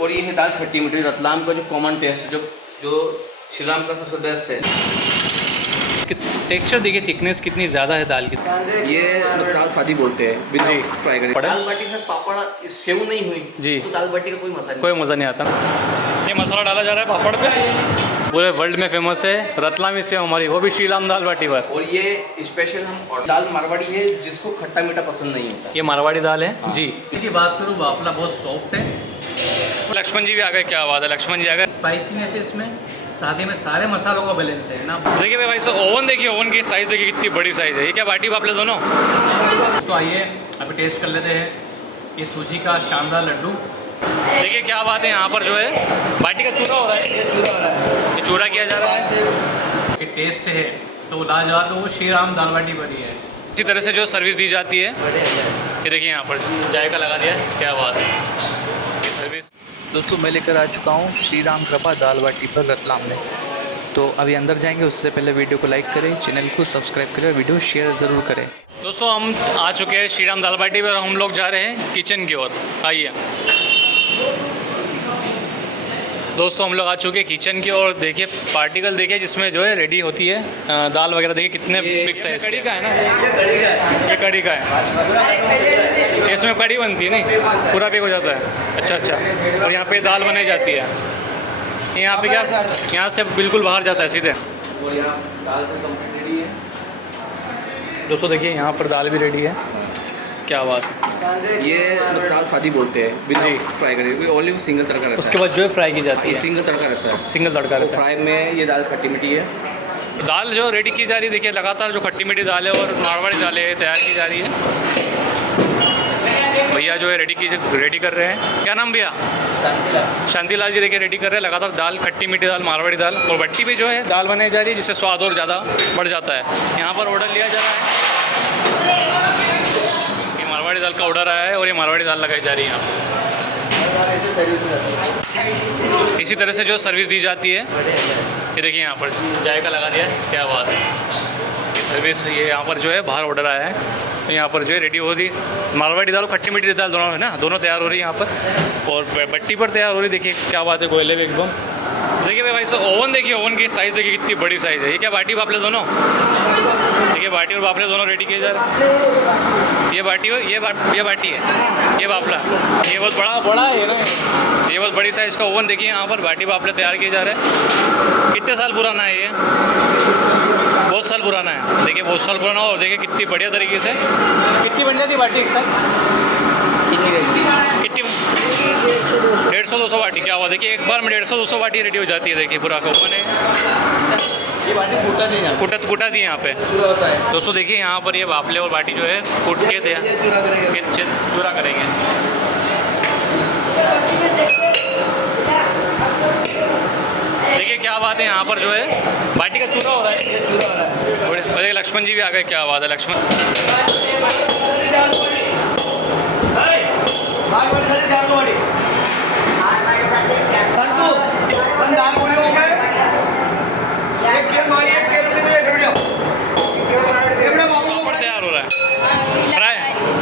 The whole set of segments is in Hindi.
और ये है दाल खट्टी मीठी, रतलाम का जो कॉमन टेस्ट है, जो श्री राम का सबसे बेस्ट है। टेक्सचर देखिए, थिकनेस कितनी ज़्यादा है दाल की। ये दाल सादी बोलते हैं, बिना फ्राई करें। दाल बाटी से पापड़ सेव नहीं हुई जी, तो दाल बाटी का कोई मज़ा नहीं आता। ये मसाला डाला जा रहा है पापड़ पे, पूरे वर्ल्ड में फेमस है रतलामी सेव हमारी, वो भी श्री राम दाल बाटी पर। और ये स्पेशल हम दाल मारवाड़ी है, जिसको खट्टा मीठा पसंद नहीं होता। ये मारवाड़ी दाल है। हाँ। जी की बात करूँ, बाफला बहुत सॉफ्ट है। लक्ष्मण जी भी आ गए, क्या बात है, लक्ष्मण जी आ गए। स्पाइसीनेस है इसमें, साथ ही में सारे मसालों का बैलेंस है ना। देखिए भाई सो ओवन देखिए, ओवन की साइज़ देखिए कितनी बड़ी साइज़ है। ये क्या बाटी बाफले दोनों। तो आइए अभी टेस्ट कर लेते हैं ये सूजी का शानदार लड्डू। देखिए क्या बात है, यहाँ पर जो है बाटी का चूरा हो रहा है। ये चूरा किया जा रहा है। ये टेस्ट है तो लाजवाब, तो वो श्री राम दाल बाटी बनी है। इसी तरह से जो सर्विस दी जाती है, ये देखिए यहाँ पर जायका लगा दिया है, क्या बात है सर्विस। दोस्तों मैं लेकर आ चुका हूँ श्री राम कृपा दाल बाटी पर रतलाम में। तो अभी अंदर जाएंगे, उससे पहले वीडियो को लाइक करें, चैनल को सब्सक्राइब करें और वीडियो शेयर ज़रूर करें। दोस्तों हम आ चुके हैं श्री राम दाल बाटी पर, हम लोग जा रहे हैं किचन की ओर। आइए दोस्तों, हम लोग आ चुके हैं किचन की ओर। देखिए पार्टिकल देखिए जिसमें जो है रेडी होती है दाल वगैरह। देखिए कितने बिग साइज कड़ी का है ना, ये कड़ी का है। इसमें कड़ी बनती है नहीं, पूरा बिग हो जाता है। अच्छा। और यहाँ पे दाल बनाई जाती है। यहाँ पे क्या, यहाँ से बिल्कुल बाहर जाता है सीधे। और यहाँ दाल भी कंप्लीट रेडी है। दोस्तों देखिए यहाँ पर दाल भी रेडी है, क्या बात है। ये दाल सादी बोलते हैं, बिना फ्राई करें, ओनली सिंगल तड़का रहता है। उसके बाद जो है फ्राई की जाती है, सिंगल तड़का रहता है। सिंगल तड़का रहता है। फ्राई में ये दाल खट्टी मीठी है। दाल जो रेडी की जा रही है, देखिए लगातार जो खट्टी मीठी दाल है और मारवाड़ी दाल है तैयार की जा रही है। भैया जो है रेडी कर रहे हैं। क्या नाम भैया? शांतिलाल जी। देखिए रेडी कर रहे हैं लगातार दाल, खट्टी मीठी दाल, मारवाड़ी दाल। और भट्टी पे जो है दाल बनाई जा रही है, जिससे स्वाद और ज़्यादा बढ़ जाता है। यहाँ पर ऑर्डर लिया जा रहा है, ये मारवाड़ी दाल का ऑर्डर आया है और ये मारवाड़ी दाल लगाई जा रही है यहाँ। इसी तरह से जो सर्विस दी जाती है, ये देखिए यहाँ पर जायका लगा दिया है, क्या बात है सर्विस। ये यहाँ पर जो है बाहर ऑर्डर आया है, तो यहाँ पर जो है रेडी हो रही मारवाड़ी दाल, खट्टी मीठी दाल दोनों है ना, दोनों तैयार हो रही है यहाँ पर। और भट्टी पर तैयार हो रही, देखिए क्या बात है, गोयले में एकदम। देखिए भाई सो ओवन देखिए, ओवन की साइज़ देखिए कितनी बड़ी साइज़ है। ये क्या बाटी बाफले दोनों, देखिए बाटी और बाफले दोनों रेडी किए जा रहे हैं। ये बाटी है, ये बाटी है, ये बाफला, ये बहुत बड़ा है ना, ये बहुत बड़ी साइज़ का ओवन। देखिए यहाँ पर बाटी बाफले तैयार किए जा रहे हैं। कितने साल पुराना है ये? बहुत साल पुराना है। देखिए बहुत साल पुराना, और देखिए कितनी बढ़िया तरीके से कितनी बन जाती है बाटी एक साथ। कितनी 150-200 बाटी, क्या हुआ। देखिए एक बार में 150-200 बाटी रेडी हो जाती है। देखिए पूरा का ओपन है, ये बाटी कूटा दी यहाँ पे। दोस्तों देखिए यहाँ पर ये बाफले और बाटी जो है कूट के चूरा करेंगे। देखिए क्या बात है, यहाँ पर जो है बाटी का चूरा हो रहा है। और लक्ष्मण जी भी आ गए, क्या बात है लक्ष्मण। पापड़ तैयार हो रहा है,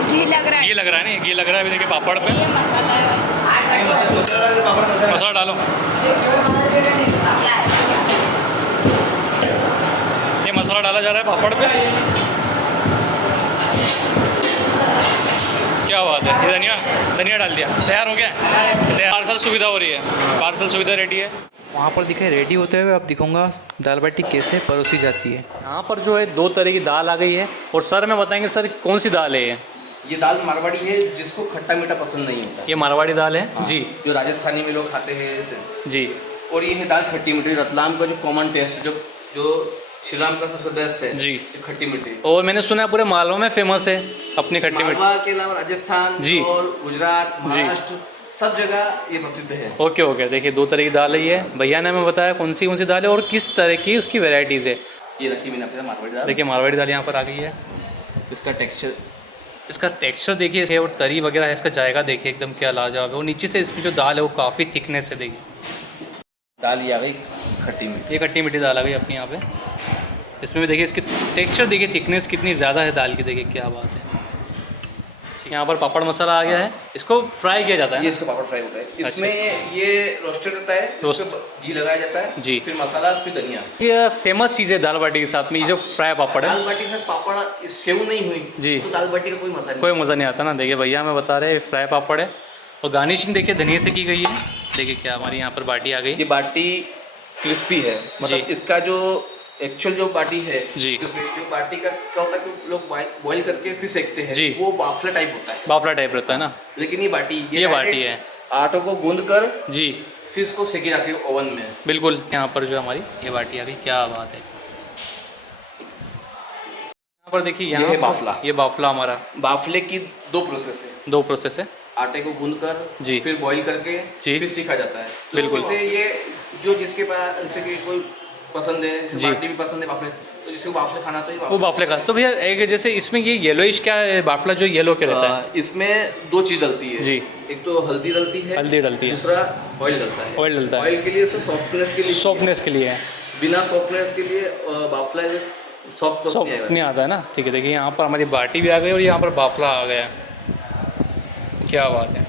घी लग रहा है नहीं, घी लग रहा है अभी। देखिए पापड़ पे मसाला डालो। ये मसाला डाला जा रहा है पापड़ पे, क्या बात है। ये धनिया डाल दिया, तैयार हो गया। पार्सल सुविधा हो रही है, पार्सल सुविधा रेडी है। वहाँ पर दिखे रेडी होते हुए अब दिखाऊंगा दाल बाटी कैसे परोसी जाती है। यहाँ पर जो है 2 तरह की दाल आ गई है, और सर में बताएंगे सर कौन सी दाल है ये दाल मारवाड़ी है, जिसको खट्टा मीठा पसंद नहीं होता। ये मारवाड़ी दाल है। हाँ, जी, जो राजस्थानी में लोग खाते हैं जी। और ये है दाल खट्टी मीठी, रतलाम का जो कॉमन टेस्ट, जो श्री राम का सबसे बेस्ट है जी, खट्टी मीठी। और मैंने सुना है पूरे मालवा में फेमस है अपनी खट्टी मीठी। मालवा के अलावा राजस्थान जी और गुजरात, महाराष्ट्र, सब जगह ये प्रसिद्ध है। ओके। देखिए 2 तरह की दाल है ये। भैया ने हमें बताया कौन सी दाल है और किस तरह की उसकी वेराइटीज़ है। ये रखी मैंने अपने मारवाड़ी दाल। देखिए मारवाड़ी दाल यहाँ पर आ गई है। इसका टेक्सचर देखिए, और तरी वगैरह है, इसका जायका देखिए एकदम क्या लाजवाब है। और नीचे से इसमें जो दाल है वो काफ़ी थिकनेस है। देखिए दाल ये आ गई खट्टी मीठी, ये खट्टी मीठी दाल आ गई अपनी यहाँ पे। इसमें भी देखिए इसकी टेक्सचर देखिए, थिकनेस कितनी ज़्यादा है दाल की, देखिए क्या बात है। यहाँ पर पापड़ मसाला आ गया है, इसको फ्राई किया जाता है ये ना? इसका पापड़ फ्राई होता है। इसमें ये रोस्टेड रहता है, रोस्ट- इस पे घी लगाया जाता है जी। फिर मसाला फिर धनिया। ये फेमस चीज़ है दाल बाटी के साथ में, ये जो फ्राई पापड़ है। दाल बाटी के साथ पापड़ सेव नहीं हुई जी। तो दाल बाटी का कोई मजा नहीं। कोई मज़ा नहीं आता ना। देखिए भैया हमें बता रहे हैं फ्राई पापड़ है और गार्निशिंग देखिए धनिया से की गई है। देखिए क्या हमारी यहाँ पर बाटी आ गई। ये बाटी क्रिस्पी है, मतलब जी। इसका जो एक्चुअल जो बाटी है, जी। जो बाटी का क्या होता है कि लोग बॉईल करके फिर सेकते हैं, जी। वो बाफला टाइप होता है। बाफला टाइप रहता है ना? लेकिन ये बाटी ये बाटी है। आटों को गूंद कर जी फिर इसको सेकी जाती है ओवन में। बिल्कुल। यहाँ पर जो हमारी ये बाटी आ गई, क्या बात है। यहाँ पर देखिए, यहाँ ये है पर बाफला। ये बाफला हमारा। बाफले की दो प्रोसेस है, 2 प्रोसेस है। आटे को गूंद कर जी। फिर बॉईल करके जी। फिर सीखा जाता है। तो बिल्कुल। इसमें से ये जो जिसके पास जैसे कि कोई पसंद है, जैसे जी। बाटी भी पसंद है बाफले, तो जिसको बाफले खाना तो वो बाफले का तो भैया एक जैसे इसमें ये येलोइश क्या है बाफला जो येलो के रहता है? इसमें दो चीज डलती है। जी। एक तो हल्दी डलती है, हल्दी डलती है, दूसरा ऑयल डलता है। ऑयल डलता है, ऑयल के लिए सॉफ्टनेस के लिए, सॉफ्टनेस के लिए है। बिना सॉफ्टनेस के लिए बाफला सॉफ्ट सॉफ्ट नहीं नहीं आएगा। आता है ना? ठीक है। देखिए यहाँ पर हमारी बाटी भी आ गई और यहाँ पर बाफला आ गया। क्या बात है।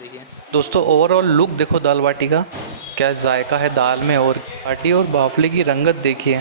देखिए दोस्तों ओवरऑल लुक देखो दाल बाटी का, क्या जायका है दाल में, और बाटी और बाफले की रंगत देखिए।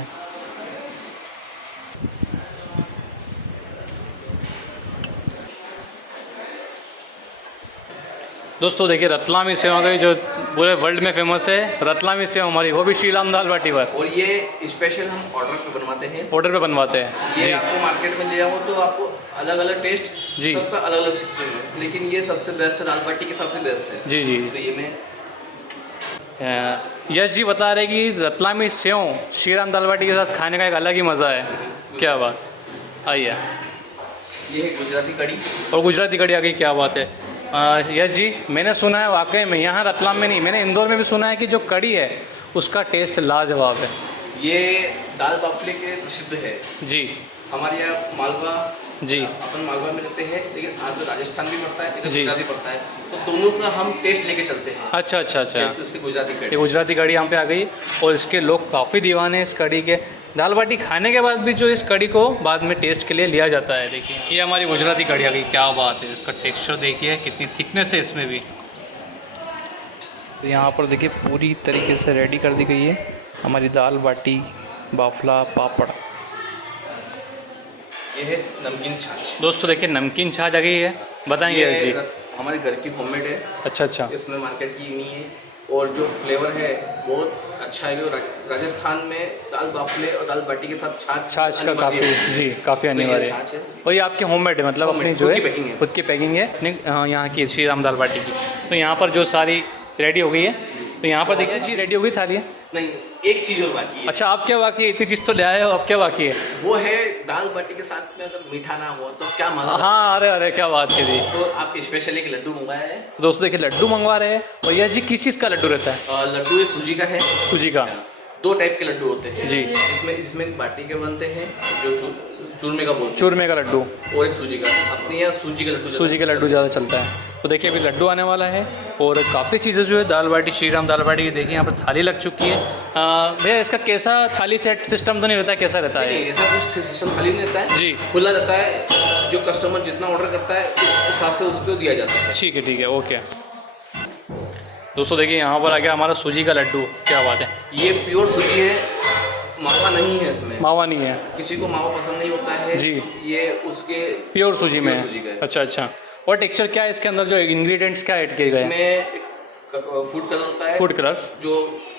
दोस्तों देखिए रतलामी सेव आ गई जो पूरे वर्ल्ड में फेमस है। रतलामी सेव हमारी, वो भी श्री राम दाल बाटी पर और ये स्पेशल हम ऑर्डर पे बनवाते हैं। ऑर्डर पे बनवाते हैं। ये जी आपको मार्केट में ले जाओ तो आपको अलग अलग टेस्ट, जी। सबका अलग अलग सिस्टम है, लेकिन ये सबसे बेस्ट है, दाल बाटी के सबसे बेस्ट है। जी जी। तो ये मैं यश जी बता रहे कि रतलामी सेव श्री राम दाल बाटी के साथ खाने का एक अलग ही मज़ा है। क्या बात। आइए। ये है गुजराती कड़ी। और गुजराती कड़ी आ गई, क्या बात है। यश जी मैंने सुना है वाकई में, यहाँ रतलाम में नहीं, मैंने इंदौर में भी सुना है कि जो कड़ी है उसका टेस्ट लाजवाब है। ये दाल बाफले के प्रसिद्ध है। जी हमारे यहाँ मालवा, जी। अपन मालवा में रहते हैं, लेकिन आज राजस्थान भी पड़ता है, इधर जी। गुजराती पड़ता है, तो दोनों का हम टेस्ट लेके चलते हैं। अच्छा अच्छा अच्छा। तो इससे गुजराती ये कड़ी। गुजराती कड़ी यहाँ पे आ गई और इसके लोग काफ़ी दीवाने हैं इस कड़ी के। दाल बाटी खाने के बाद भी जो इस कड़ी को बाद में टेस्ट के लिए लिया जाता है। देखिए ये हमारी गुजराती कड़ी आ गई, क्या बात है। इसका टेक्सचर देखिए कितनी थिकनेस है इसमें भी। तो यहाँ पर देखिए पूरी तरीके से रेडी कर दी गई है हमारी दाल बाटी, बाफला, पापड़। ये है नमकीन छाछ। दोस्तों देखिए नमकीन छाछ आ गई है, बताएंगे यश जी। ये हमारे घर की होममेड है, अच्छा अच्छा। इसमें मार्केट की नहीं है, और जो फ्लेवर है बहुत अच्छा है। जो राजस्थान में दाल बाफले और दाल बाटी के साथ छाछ छाछ का अनिवार्य काफ़ी है। जी काफ़ी तो ये अनिवार्य है। छाछ है। और ये आपके होममेड है, मतलब अपनी Homemade, जो खुद है की packing है। खुद की पैकिंग है अपनी यहाँ की श्री राम दाल बाटी की। तो यहाँ पर जो सारी रेडी हो गई है, तो यहाँ पर देखिए जी रेडी हो गई थाली है। नहीं, एक चीज़ और बाकी है। अच्छा आप क्या बाकी है, इतनी चीज़ तो ले आए हो, अब क्या बाकी है? वो है दाल बाटी के साथ में अगर मीठा ना हो तो क्या मजा। हाँ अरे अरे क्या बात की थी। तो आप स्पेशल एक लड्डू मंगाया है। तो दोस्तों देखिए लड्डू मंगवा रहे हैं। और यह जी किस चीज़ का लड्डू रहता है? लड्डू ये सूजी का है। सूजी का। दो टाइप के लड्डू होते हैं जी। इसमें बाटी के बनते हैं जो चूरमे का बोलते चूरमे का लड्डू हैं, और एक सूजी का। अपने यहाँ सूजी का लड्डू सूजी का लड्डू ज़्यादा चलता है। तो देखिए अभी लड्डू आने वाला है और काफ़ी चीज़ें जो है दाल बाटी श्री राम दाल बाटी की देखिए यहाँ पर थाली लग चुकी है। भैया इसका कैसा थाली सेट सिस्टम तो नहीं रहता, कैसा रहता है? नहीं, ऐसा कुछ सिस्टम खाली नहीं रहता है जी। खुला रहता है। जो कस्टमर जितना ऑर्डर करता है उस हिसाब से उसको दिया जाता है। ठीक है ओके। दोस्तों देखिए यहाँ पर आ गया हमारा सूजी का लड्डू, क्या बात है। ये प्योर सूजी है, मावा नहीं है इसमें। मावा नहीं है? किसी को मावा पसंद नहीं होता है जी। ये उसके प्योर सूजी में प्योर है। सूजी का है। अच्छा अच्छा। और टेक्सचर क्या है इसके अंदर, जो इंग्रेडिएंट्स क्या ऐड किए गए हैं? इसमें एक फूड कलर होता है, फूड कलर्स जो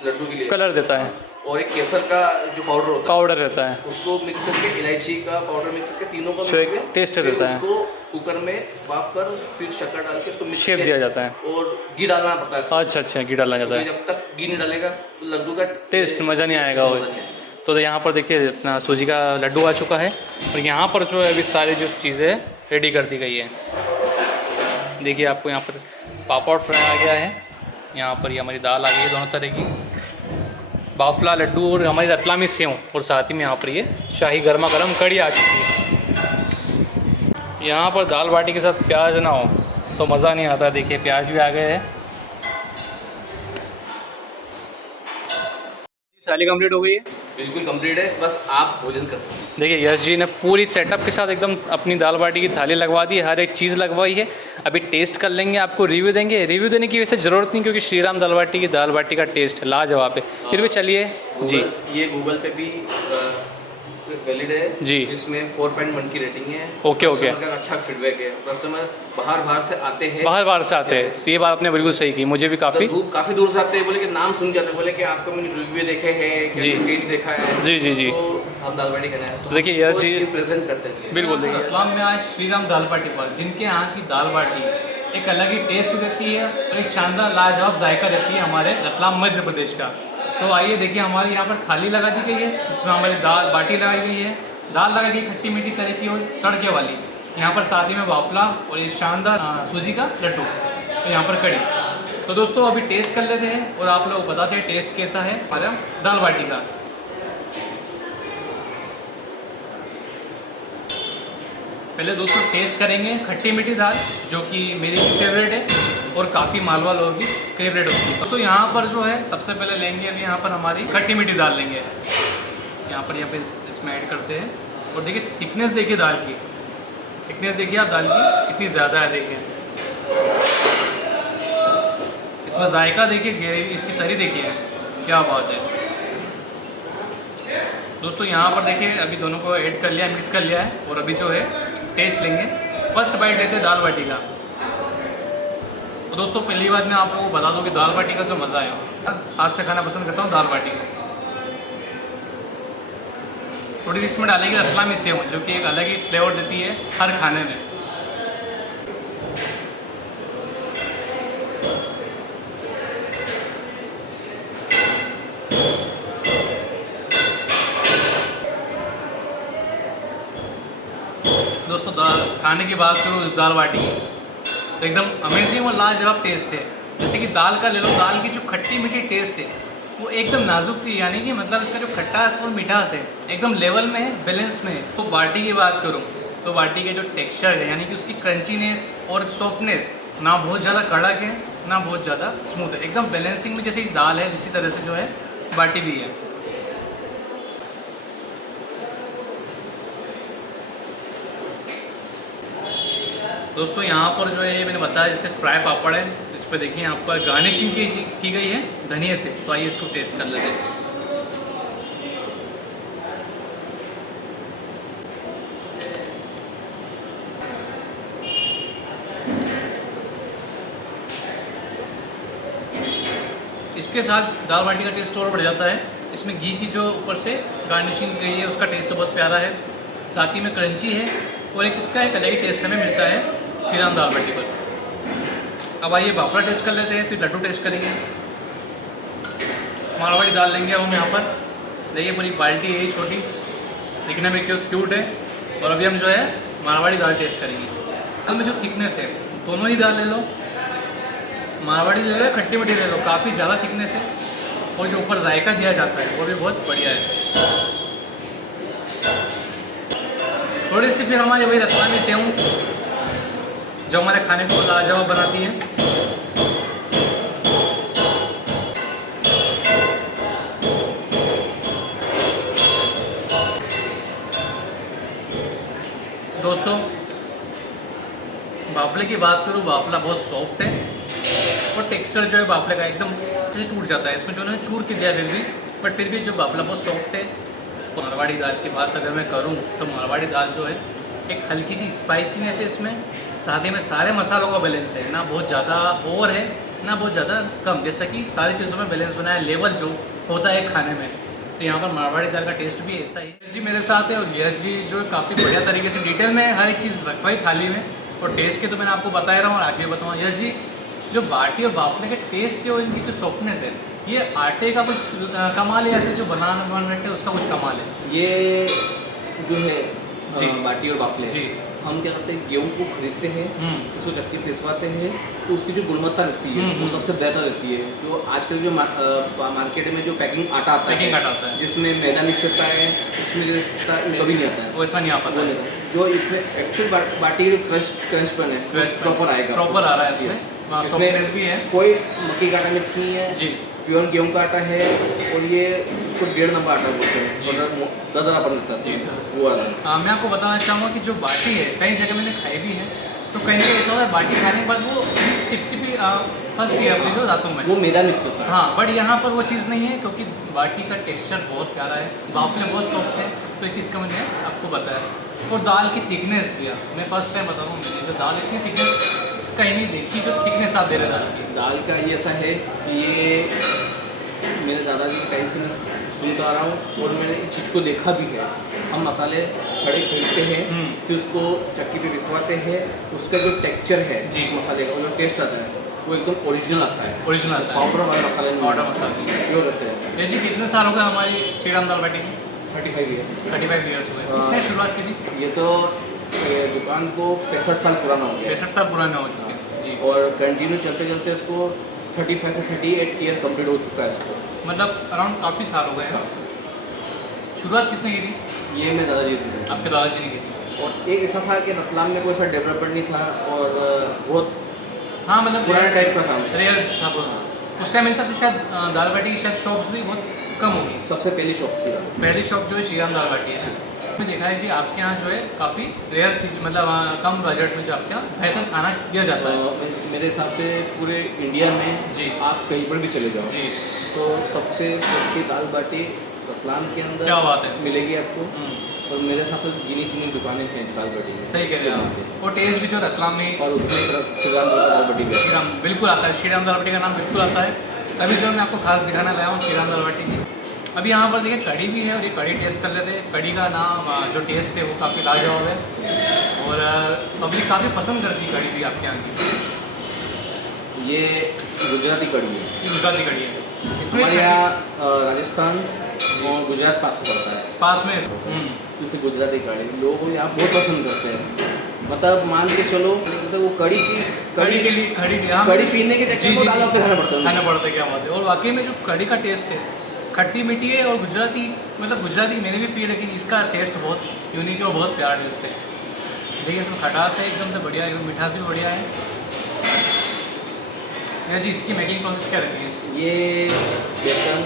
लड्डू के लिए कलर देता है, और एक केसर का जो पाउडर होता है पाउडर रहता है, उसको मिक्स करके, इलायची का पाउडर मिक्स करके, तीनों को So, मिक्स एक करके taste फिर देता है। उसको कुकर में वाफ कर फिर शक्कर डाल के उसको मिक्स शेप दिया जाता है। और घी डालना पड़ता है इसमें। अच्छा अच्छा घी डालना जाता क्योंकि है। जब तक घी नहीं डालेगा तो लड्डू का टेस्ट मज़ा नहीं आएगा। मज़ा नहीं आएगा। तो यहाँ पर देखिए अपना सूजी का लड्डू आ चुका है और यहाँ पर जो है अभी सारी जो चीज़ें रेडी कर दी गई है। देखिए आपको यहाँ पर पापड़ फ्राई आ गया है, यहाँ पर ये हमारी दाल आ गई है दोनों तरह की, बाफला लड्डू और हमारी रतलामी सेव, और साथ ही में यहाँ पर ये शाही गर्मा गर्म कड़ी आ चुकी है। यहाँ पर दाल बाटी के साथ प्याज ना हो तो मज़ा नहीं आता। देखिए प्याज भी आ गए हैं। थाली कंप्लीट हो गई है। बिल्कुल कंप्लीट है, बस आप भोजन कर सकते हैं। देखिए यश जी ने पूरी सेटअप के साथ एकदम अपनी दाल बाटी की थाली लगवा दी, हर एक चीज़ लगवाई है। अभी टेस्ट कर लेंगे, आपको रिव्यू देंगे। रिव्यू देने की वैसे ज़रूरत नहीं, क्योंकि श्रीराम दाल बाटी की दाल बाटी का टेस्ट लाजवाब है। फिर भी चलिए जी ये गूगल पे भी वैलिड है जी। इसमें 4.1 की रेटिंग है। Okay, okay. कस्टमर का अच्छा फीडबैक है। कस्टमर बाहर से आते हैं, बाहर से आते हैं, ये बात आपने बिल्कुल सही की, मुझे भी काफ़ी काफ़ी दूर से आते हैं, बोले कि नाम सुन के आते हैं, बोले कि आपको मैंने रिव्यू देखे हैं, जी। टेस्ट देखा है, जी जी जी। तो हम दाल बाटी खाना है। तो देखिए यश जी प्रेजेंट करते हैं। बिल्कुल, देखिए रतलाम में आज श्रीराम दाल बाटी पर, जिनके यहाँ की दाल बाटी एक अलग ही टेस्ट देती है और एक शानदार लाजवाब जायका देती है हमारे रतलाम मध्य प्रदेश का। तो आइए देखिए, हमारे यहाँ पर थाली लगा दी गई है, जिसमें हमारी दाल बाटी लगाई गई है, दाल लगाई गई खट्टी मीठी तरह की और तड़के वाली। यहाँ पर साथ ही में वाफला और ये शानदार सूजी का लड्डू, तो यहाँ पर कड़ी। तो दोस्तों अभी टेस्ट कर लेते हैं और आप लोग बताते हैं टेस्ट कैसा है हमारा दाल बाटी का। पहले दोस्तों टेस्ट करेंगे खट्टी मीठी दाल, जो कि मेरी भी फेवरेट है और काफ़ी मालवा लोगों की फेवरेट होती है। दोस्तों यहाँ पर जो है सबसे पहले लेंगे अभी यहाँ पर हमारी खट्टी मीठी दाल लेंगे। यहाँ पे इसमें ऐड करते हैं और देखिए थिकनेस देखिए दाल की, थिकनेस देखिए आप दाल की कितनी ज़्यादा है। देखिए इसमें जायका देखिए, ग्रेवी इसकी तरी देखिए, क्या बात है। दोस्तों यहाँ पर देखिए अभी दोनों को ऐड कर लिया, मिक्स कर लिया है और अभी जो है टेस्ट लेंगे। फर्स्ट बाइट लेते हैं दाल बाटी का। तो दोस्तों पहली बात मैं आप लोगों को बता दूं कि दाल बाटी का जो मज़ा है, हाथ से खाना पसंद करता हूँ दाल बाटी को। थोड़ी सी इसमें डालेंगे रतलामी सेव, जो कि एक अलग ही फ्लेवर देती है हर खाने में। दोस्तों खाने की बात करूँ दाल बाटी की, तो एकदम अमेजिंग और लाजवाब टेस्ट है। जैसे कि दाल का ले लो, दाल की जो खट्टी मीठी टेस्ट है वो एकदम नाजुक थी, यानी कि मतलब इसका जो खट्टास और मिठास है एकदम लेवल में है, बैलेंस में है। तो बाटी की बात करूँ तो बाटी के जो टेक्सचर है, यानी कि उसकी क्रंचीनेस और सॉफ्टनेस, ना बहुत ज़्यादा कड़क है ना बहुत ज़्यादा स्मूथ है, एकदम बैलेंसिंग में। जैसे दाल है उसी तरह से जो है बाटी भी है। दोस्तों यहाँ पर जो है मैंने बताया जैसे फ्राई पापड़ है, इस पर देखिए यहाँ पर गार्निशिंग की गई है धनिया से। तो आइए इसको टेस्ट कर लेते हैं। इसके साथ दाल बाटी का टेस्ट और बढ़ जाता है। इसमें घी की जो ऊपर से गार्निशिंग की गई है उसका टेस्ट बहुत प्यारा है, साथ ही में क्रंची है और एक इसका एक अलग ही टेस्ट हमें मिलता है श्रीराम दाल बाटी पर। अब आइए बाफला टेस्ट कर लेते हैं, फिर लड्डू टेस्ट करेंगे। मारवाड़ी दाल लेंगे हम यहाँ पर, देखिए पूरी बाल्टी है छोटी, दिखने में क्यूट है। और अभी हम जो है मारवाड़ी दाल टेस्ट करेंगे। दाल में जो थिकनेस है, दोनों ही दाल ले लो, मारवाड़ी ले लो या खट्टी मीठी ले लो, काफ़ी ज़्यादा थिकनेस है और जो ऊपर जायका दिया जाता है वो भी बहुत बढ़िया है। थोड़ी सी फिर हमारी वही रतलामी सेव जो हमारे खाने को लाजवाब बनाती है। दोस्तों बाफले की बात करूँ, बाफला बहुत सॉफ्ट है और टेक्सचर जो है बाफले का एकदम से टूट जाता है। इसमें जो उन्होंने चूर के दिया फिर भी जो बाफला बहुत सॉफ्ट है। मारवाड़ी दाल की बात अगर मैं करूँ तो मारवाड़ी दाल जो है एक हल्की सी स्पाइसीनेस है इसमें, साथ ही में सारे मसालों का बैलेंस है, ना बहुत ज़्यादा ओवर है ना बहुत ज़्यादा कम, जैसा कि सारी चीज़ों में बैलेंस बनाया लेवल जो होता है खाने में। तो यहाँ पर मारवाड़ी दाल का टेस्ट भी ऐसा ही है। यश जी मेरे साथ है और यश जी जो काफ़ी बढ़िया तरीके से डिटेल में हर एक चीज़ रखवाई थाली में, और टेस्ट के तो मैंने आपको बता रहा हूँ और आगे बताऊँ। यश जी जो बाटी और बाफले के टेस्ट है और इनकी जो सॉफ्टनेस है, ये आटे का कुछ कमाल है या फिर जो बनाने है उसका कुछ कमाल है? ये जो है जी बाटी और बाफले जी, हम क्या करते हैं, गेहूँ को खरीदते हैं, उसको चक्की पिसवाते हैं, तो उसकी जो गुणवत्ता रहती है वो सबसे बेहतर रहती है। जो आजकल जो मार्केट में जो पैकिंग आटा आता है जिसमें मैदा मिक्स होता है, उसमें कभी नहीं आता है, वैसा नहीं आ पाता। जो इसमें एक्चुअल बाटी क्रंचपन है प्रॉपर आएगा, प्रॉपर आ रहा है इसमें भी है, कोई मक्की का आटा मिक्स नहीं है जी, प्योर गेहूं का आटा है और ये उसको 1.5 नंबर आटा बोलते हैं, थोड़ा दरदरापन रहता है इसमें, वो वाला। मैं आपको बताना चाहूँगा कि जो बाटी है कई जगह मैंने खाई भी है, तो कहीं ना कहीं ऐसा होता है बाटी खाने के बाद वो चिपचिपी फंस गया अपने जो दांतों में। वो मैदा मिक्स होता है। हाँ, बट यहाँ पर वो चीज़ नहीं है क्योंकि बाटी का टेक्सचर बहुत प्यारा है, बाफले बहुत सॉफ्ट है, तो ये चीज़ का मैंने आपको बताया। और दाल की थिकनेस भी है, मैं फर्स्ट टाइम बता रहा हूँ, मैंने जो दाल इतनी थिकनेस कहीं नहीं देखी, जो थिकनेस आप दे रहे दाल की। दाल का ये ऐसा है कि ये मेरे दादाजी के टाइम से मैं सुनता आ रहा हूँ और मैंने इस चीज़ को देखा भी है। हम मसाले खड़े खरीदते हैं, फिर उसको चक्की पे पिसवाते हैं, उसका जो टेक्सचर है जी मसाले का, वो जो टेस्ट आता है वो एकदम ओरिजिनल आता है। ओरिजिनल आता है, पाउडर वाले मसाले नहीं, पाउडर मसाले प्योर रहते हैं। ये जी कितने साल हो गए हमारी श्रीराम दाल बाटी की? 35 है। 35 ईयर्स हो गए। हाँ। किसने शुरुआत की थी? ये तो दुकान को 65 साल पुराना हो गया 65 साल पुराने हो चुके हैं जी। और कंटिन्यू चलते चलते इसको 35 से 38 ईयर कंप्लीट हो चुका है इसको। मतलब अराउंड काफ़ी साल हो गए हैं। शुरुआत किसने की थी? ये मैं दादाजी से था। आपके दादाजी ने की थी। और एक ऐसा था कि रतलाम में कोई ऐसा डेवलपमेंट नहीं था और बहुत हाँ, मतलब पुराने टाइप का था। रेयर था बहुत। उस टाइम इन सबसे शायद दाल बाटी की शायद शॉप्स भी बहुत कम होगी। सबसे पहली शॉप थी। पहली शॉप जो है श्रीराम दाल बाटी है। मैंने देखा है कि आपके यहाँ जो है काफ़ी रेयर चीज़, मतलब कम बजट में जो आपके यहाँ बेहतर खाना दिया जाता है। मेरे हिसाब से पूरे इंडिया में जी। आप कहीं पर भी चले जाओ जी, तो सबसे सस्ती दाल बाटी रतलाम के अंदर क्या बात है। मिलेगी आपको। और मेरे हिसाब से गिनी चुनी दुकानें हैं दाल बाटी में। सही कह रहे हैं आप। और टेस्ट भी जो रतलाम में और उसमें श्रीराम का दाल बाटी भी है। श्रीराम बिल्कुल आता है, श्रीराम दाल बाटी का नाम बिल्कुल आता है। तभी जो मैं आपको खास दिखाने लाया हूँ श्रीराम दाल बाटी की। अभी यहाँ पर देखिए कढ़ी भी है और ये कढ़ी टेस्ट कर लेते हैं। कढ़ी का नाम जो टेस्ट है वो काफ़ी लाजवाब है और पब्लिक काफ़ी पसंद करती है कढ़ी भी आपके यहाँ की। ये गुजराती कढ़ी है। ये गुजराती कढ़ी है। इसमें हमारे यहाँ राजस्थान और गुजरात पास पड़ता है, पास में जैसे गुजराती कढ़ी लोग यहाँ बहुत पसंद करते हैं। मतलब मान के चलो, मतलब वो कढ़ी के लिए कढ़ी पीने के चक्कर में दाल खाना पड़ता है। खाना पड़ता है, क्या बात है। और वाकई में जो कढ़ी का टेस्ट है खट्टी मीठी है और गुजराती, मतलब गुजराती मैंने भी पी, लेकिन इसका टेस्ट बहुत यूनिक है और बहुत प्यारा टेस्ट है। देखिए इसमें खटास है एकदम से बढ़िया है, मिठास भी बढ़िया है जी। इसकी मेकिंग प्रोसेस क्या रहती है? ये बेसन,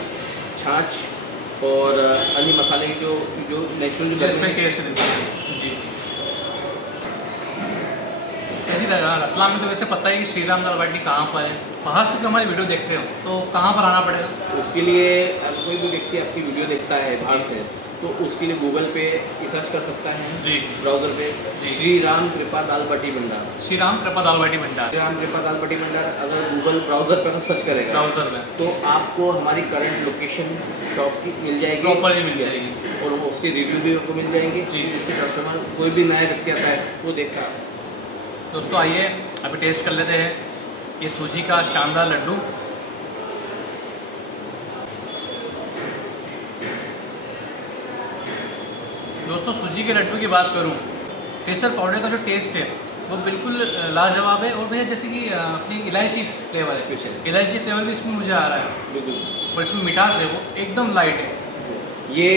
छाछ और अन्य मसाले जो नेचुरल जो इसमें टेस्ट देती है जी। जी रतलाम में तो वैसे पता है कि श्रीराम दाल बाटी कहाँ पर है। बाहर से हमारी वीडियो देख रहे हो तो कहाँ पर आना पड़ेगा? उसके लिए अगर कोई भी व्यक्ति आपकी वीडियो देखता है बाहर से, तो उसके लिए गूगल पे सर्च कर सकता है जी, ब्राउज़र पे श्री राम कृपा दाल बाटी भंडार। श्री राम कृपा दाल बाटी भंडार, श्री राम कृपा दाल बाटी भंडार अगर गूगल ब्राउज़र पर सर्च करेगा ब्राउज़र में तो आपको हमारी करंट लोकेशन शॉप की मिल जाएगी, प्रॉपरली मिल Yes. जाएगी। और वो उसके रिव्यू भी आपको मिल जाएंगे जी। जिससे कस्टमर कोई भी नया व्यक्ति आता है वो देखता है। दोस्तों आइए अभी टेस्ट कर लेते हैं ये सूजी का शानदार लड्डू। दोस्तों सूजी के लड्डू की बात करूं, केसर पाउडर का जो टेस्ट है वो बिल्कुल लाजवाब है। और भैया जैसे कि अपनी इलायची फ्लेवर है, इलायची फ्लेवर भी इसमें मुझे आ रहा है बिल्कुल। और इसमें मिठास है वो एकदम लाइट है। ये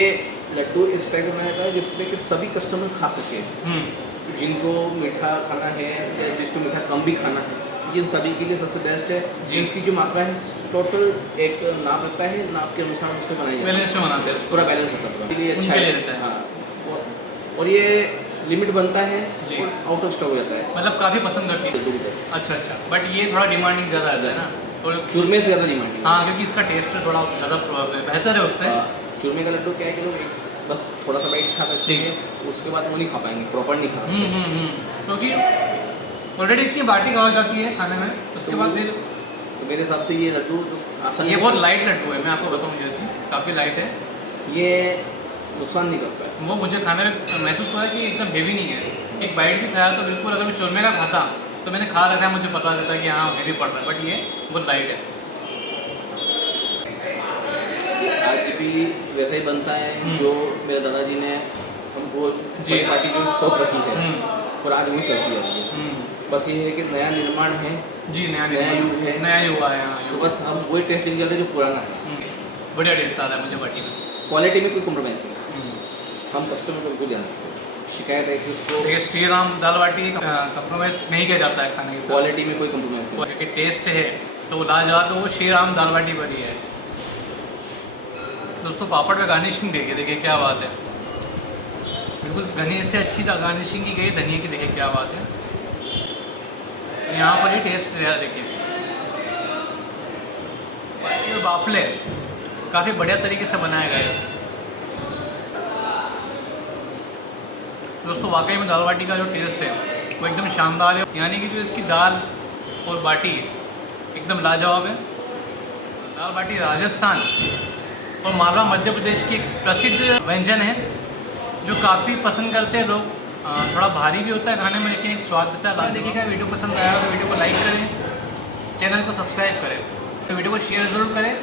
लड्डू इस टाइप का बनाया था जिसमें कि सभी कस्टमर खा सके, जिनको मीठा खाना है या जिसको मीठा कम भी खाना है, ये सभी के लिए सबसे बेस्ट है। जिनकी जो मात्रा है टोटल एक नाप रहता है, नाप के अनुसार उसको बनाई जाती है, बैलेंस में बनाते हैं पूरा बैलेंस रहता है, इसलिए अच्छा उनके लिए है। रहता है। हाँ, और ये लिमिट बनता है जी। और आउट ऑफ स्टॉक रहता है मतलब काफ़ी पसंद करती है। लड्डू की तरह। अच्छा, बट ये थोड़ा डिमांडिंग ज़्यादा रहता है ना, तो चूरमे से ज़्यादा डिमांड है। हाँ, क्योंकि इसका टेस्ट थोड़ा ज़्यादा बेहतर है उससे। चूरमे का लड्डू क्या है कि लोग बस थोड़ा सा बाइट खा सकते हैं, उसके बाद वो नहीं खा पाएंगे, प्रॉपर नहीं खा सकते। क्योंकि ऑलरेडी इतनी बाटी खा जाती है खाने में, उसके बाद फिर तो मेरे हिसाब से ये लड्डू आसानी ये से- बहुत लाइट लड्डू है, मैं आपको बताऊँ जैसे काफ़ी लाइट है ये नुकसान नहीं करता है। वो। मुझे खाने में महसूस हो रहा है कि एकदम हेवी नहीं है। एक बाइट भी खाया तो बिल्कुल, अगर मैं चूरमे का खाता तो मैंने खा रखा है, मुझे पता चलता है कि हाँ हेवी पड़ रहा है, बट ये बहुत लाइट है। आज भी वैसा ही बनता है जो मेरे दादाजी ने हमको जी। पार्टी जो शौक रखी है और आज वही चलती है। बस ये है कि नया निर्माण है, जी, नया युग है, नया युग आया है, तो बस हम वही टेस्ट लेंगे जो पुराना है। बढ़िया टेस्ट आ रहा है मुझे बाटी में। क्वालिटी में कोई कॉम्प्रोमाइज़ नहीं, हम कस्टमर को बिल्कुल ध्यान रखते हैं। शिकायत है कि उसको देखिए श्री राम दाल बाटी कंप्रोमाइज़ नहीं किया जाता है खाने के साथ, क्वालिटी में कोई कॉम्प्रोमाइज़ नहीं। क्योंकि टेस्ट है तो लाजवाब, तो वो श्री राम दाल बाटी बनी है। दोस्तों पापड़ में गार्निशिंग देखिए क्या बात है, बिल्कुल धनिया से अच्छी गार्निशिंग की गई धनिया की, देखिए क्या बात है। यहाँ पर ही टेस्ट रहा देखिए, और बाफले काफ़ी बढ़िया तरीके से बनाया गया है दोस्तों। वाकई में दाल बाटी का जो टेस्ट है वो एकदम शानदार है, यानी कि जो इसकी दाल और बाटी एकदम लाजवाब है। दाल बाटी राजस्थान और मालवा मध्य प्रदेश की एक प्रसिद्ध व्यंजन है जो काफ़ी पसंद करते हैं लोग। थोड़ा भारी भी होता है खाने में, लेकिन एक स्वाद देता है। देखिएगा, वीडियो पसंद आया तो वीडियो को लाइक करें, चैनल को सब्सक्राइब करें, तो वीडियो को शेयर ज़रूर करें।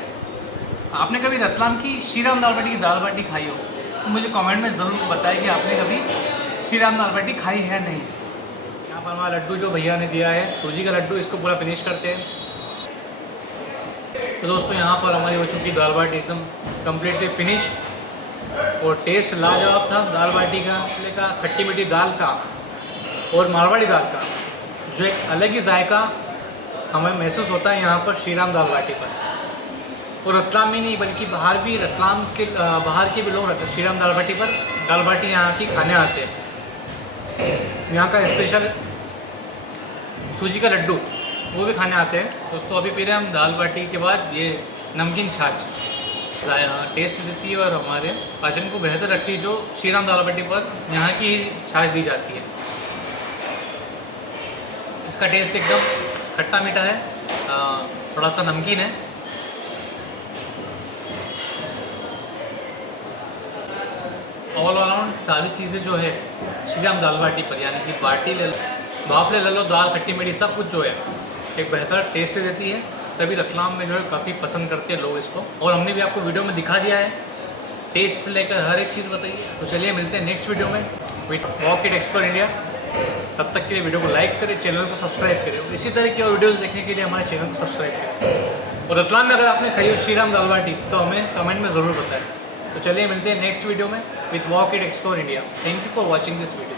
आपने कभी रतलाम की श्रीराम दाल बाटी की दाल बाटी खाई हो तो मुझे कमेंट में ज़रूर बताएं कि आपने कभी श्रीराम दाल बाटी खाई है नहीं। यहाँ पर हमारा लड्डू जो भैया ने दिया है, सूजी का लड्डू, इसको पूरा फिनिश करते हैं। तो दोस्तों यहाँ पर हमारी हो चुकी दाल बाटी एकदम कम्प्लीटली फिनिश्ड और टेस्ट लाजवाब था दाल बाटी का खट्टी मीठी दाल का और मारवाड़ी दाल का जो एक अलग ही जायका हमें महसूस होता है यहाँ पर श्रीराम दाल बाटी पर। और रतलाम में नहीं बल्कि बाहर भी, रतलाम के बाहर के भी लोग श्रीराम दाल बाटी पर दाल बाटी यहाँ की खाने आते हैं। यहाँ का स्पेशल सूजी का लड्डू वो भी खाने आते हैं दोस्तों। अभी पी रहे हैं हम दाल बाटी के बाद ये नमकीन छाछ, टेस्ट देती है और हमारे पाचन को बेहतर रखती है जो श्रीराम दाल बाटी पर यहाँ की छाछ दी जाती है। इसका टेस्ट एकदम खट्टा मीठा है, थोड़ा सा नमकीन है। ऑल अराउंड सारी चीज़ें जो है श्रीराम दाल बाटी पर, यानी कि बाटी ले लो, बाफले ले लो, दाल खट्टी मीठी, सब कुछ जो है एक बेहतर टेस्ट देती है। तभी रतलाम में जो है काफ़ी पसंद करते हैं लोग इसको, और हमने भी आपको वीडियो में दिखा दिया है, टेस्ट लेकर हर एक चीज़ बताइए। तो चलिए मिलते हैं नेक्स्ट वीडियो में with walk it explore India. तब तक के लिए वीडियो को लाइक करें, चैनल को सब्सक्राइब करें और इसी तरह की और वीडियोज़ देखने के लिए हमारे चैनल को सब्सक्राइब करें। और रतलाम में अगर आपने खाई हो श्रीराम दाल बाटी तो हमें कमेंट में ज़रूर बताएं। तो चलिए मिलते हैं नेक्स्ट वीडियो में with walk it explore India. Thank you for watching this video.